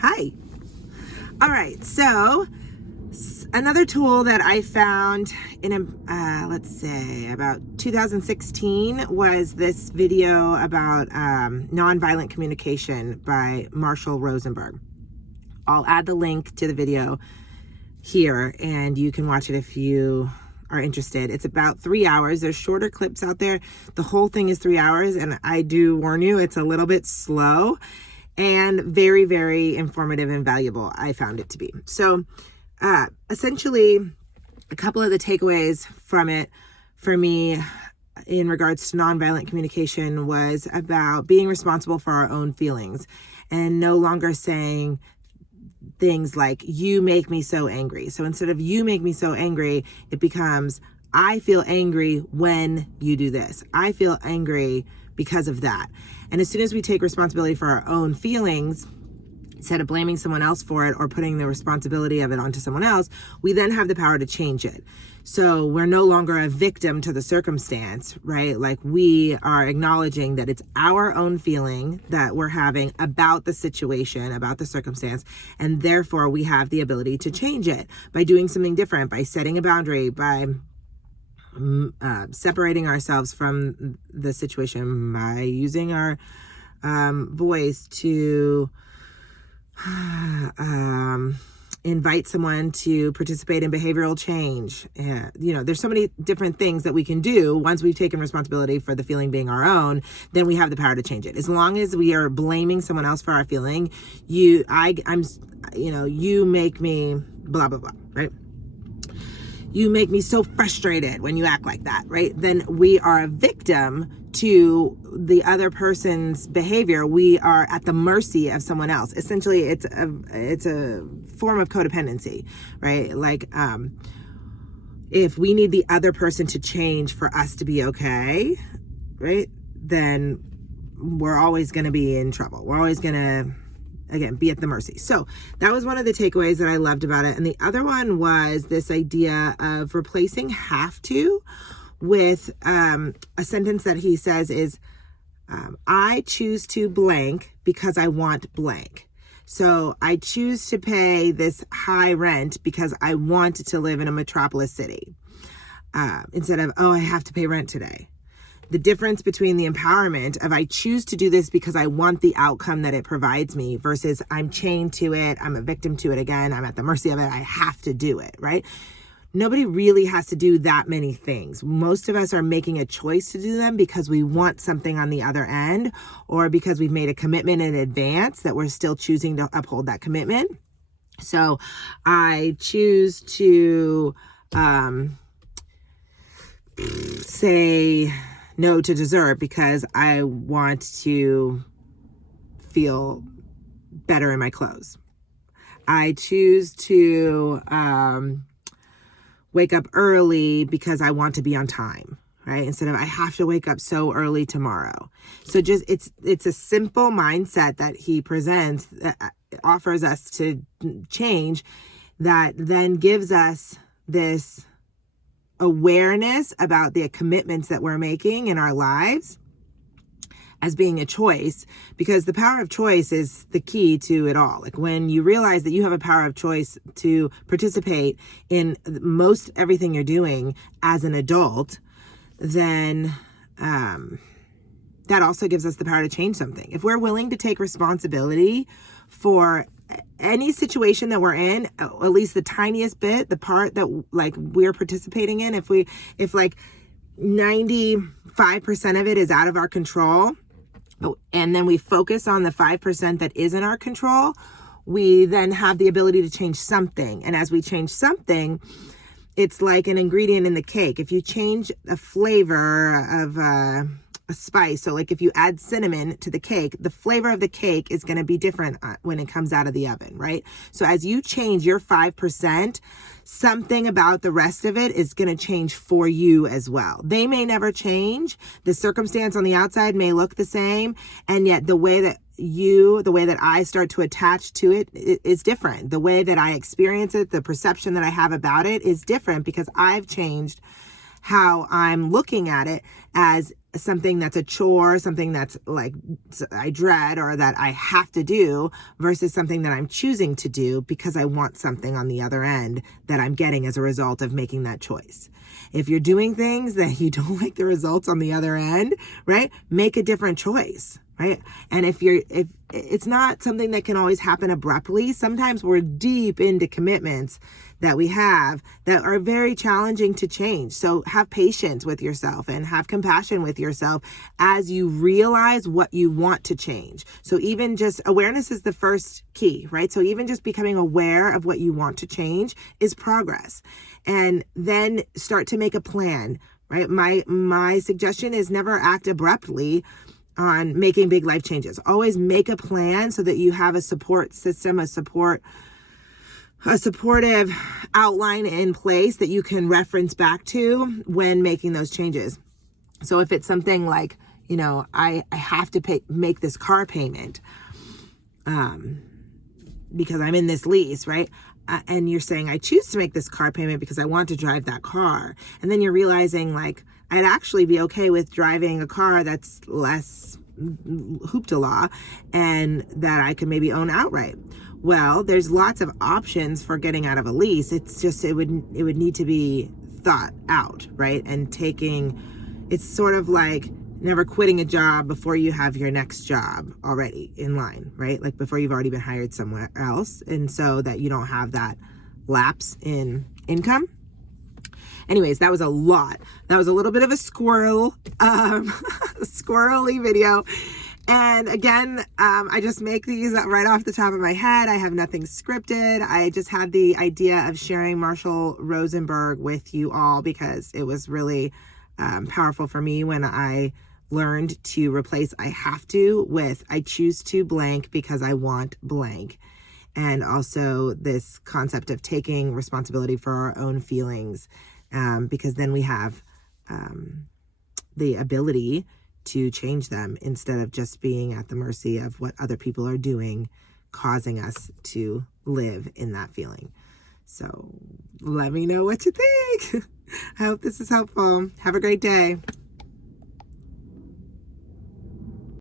Hi. All right, so another tool that I found in let's say about 2016 was this video about nonviolent communication by Marshall Rosenberg. I'll add the link to the video here and you can watch it if you are interested. It's about 3 hours. There's shorter clips out there. The whole thing is 3 hours, and I do warn you, it's a little bit slow and very, very informative and valuable, I found it to be. So essentially, a couple of the takeaways from it for me in regards to nonviolent communication was about being responsible for our own feelings and no longer saying things like, you make me so angry. So instead of you make me so angry, it becomes, I feel angry when you do this. I feel angry because of that. And as soon as we take responsibility for our own feelings, instead of blaming someone else for it or putting the responsibility of it onto someone else, we then have the power to change it. So we're no longer a victim to the circumstance, right? Like, we are acknowledging that it's our own feeling that we're having about the situation, about the circumstance, and therefore we have the ability to change it by doing something different, by setting a boundary, by separating ourselves from the situation, by using our voice to invite someone to participate in behavioral change. There's so many different things that we can do. Once we've taken responsibility for the feeling being our own, then we have the power to change it. As long as we are blaming someone else for our feeling, you make me blah, blah, blah, right? You make me so frustrated when you act like that, right? Then we are a victim to the other person's behavior. We are at the mercy of someone else. Essentially, it's a form of codependency, right? Like, if we need the other person to change for us to be okay, right? Then we're always going to be in trouble. We're always going to, again, be at the mercy. So that was one of the takeaways that I loved about it. And the other one was this idea of replacing have to with a sentence that he says is, I choose to blank because I want blank. So I choose to pay this high rent because I want to live in a metropolis city, instead of, oh, I have to pay rent today. The difference between the empowerment of I choose to do this because I want the outcome that it provides me versus I'm chained to it, I'm a victim to it again, I'm at the mercy of it, I have to do it, right? Nobody really has to do that many things. Most of us are making a choice to do them because we want something on the other end, or because we've made a commitment in advance that we're still choosing to uphold that commitment. So I choose to say no to dessert because I want to feel better in my clothes. I choose to wake up early because I want to be on time, right? Instead of I have to wake up so early tomorrow. So just it's a simple mindset that he presents that offers us to change, that then gives us this awareness about the commitments that we're making in our lives as being a choice, because the power of choice is the key to it all. Like, when you realize that you have a power of choice to participate in most everything you're doing as an adult, then that also gives us the power to change something. If we're willing to take responsibility for any situation that we're in, at least the tiniest bit, the part that like we're participating in, if like 95% of it is out of our control, and then we focus on the 5% that is in our control, we then have the ability to change something. And as we change something, it's like an ingredient in the cake. If you change a flavor of a spice, so like if you add cinnamon to the cake, the flavor of the cake is going to be different when it comes out of the oven, right? So as you change your 5%, something about the rest of it is going to change for you as well. They may never change. The circumstance on the outside may look the same, and yet the way that I start to attach to it is different. The way that I experience it, the perception that I have about it is different because I've changed how I'm looking at it as something that's a chore, something that's like I dread or that I have to do, versus something that I'm choosing to do because I want something on the other end that I'm getting as a result of making that choice. If you're doing things that you don't like the results on the other end, right, make a different choice, right? And if it's not something that can always happen abruptly, sometimes we're deep into commitments that we have that are very challenging to change. So have patience with yourself and have compassion with yourself as you realize what you want to change. So even just awareness is the first key, right? So even just becoming aware of what you want to change is progress. And then start to make a plan, right? My suggestion is never act abruptly on making big life changes. Always make a plan so that you have a support system, a supportive outline in place that you can reference back to when making those changes. So if it's something like, I have to make this car payment because I'm in this lease, right? And you're saying, I choose to make this car payment because I want to drive that car. And then you're realizing, like, I'd actually be okay with driving a car that's less hoopla and that I could maybe own outright. Well, there's lots of options for getting out of a lease. It's just, it would need to be thought out, right? And it's sort of like never quitting a job before you have your next job already in line, right? Like before you've already been hired somewhere else. And so that you don't have that lapse in income. Anyways, that was a lot. That was a little bit of a squirrely video. And again, I just make these right off the top of my head. I have nothing scripted. I just had the idea of sharing Marshall Rosenberg with you all because it was really powerful for me when I learned to replace I have to with I choose to blank because I want blank. And also this concept of taking responsibility for our own feelings, because then we have the ability to change them instead of just being at the mercy of what other people are doing, causing us to live in that feeling. So let me know what you think. I hope this is helpful. Have a great day.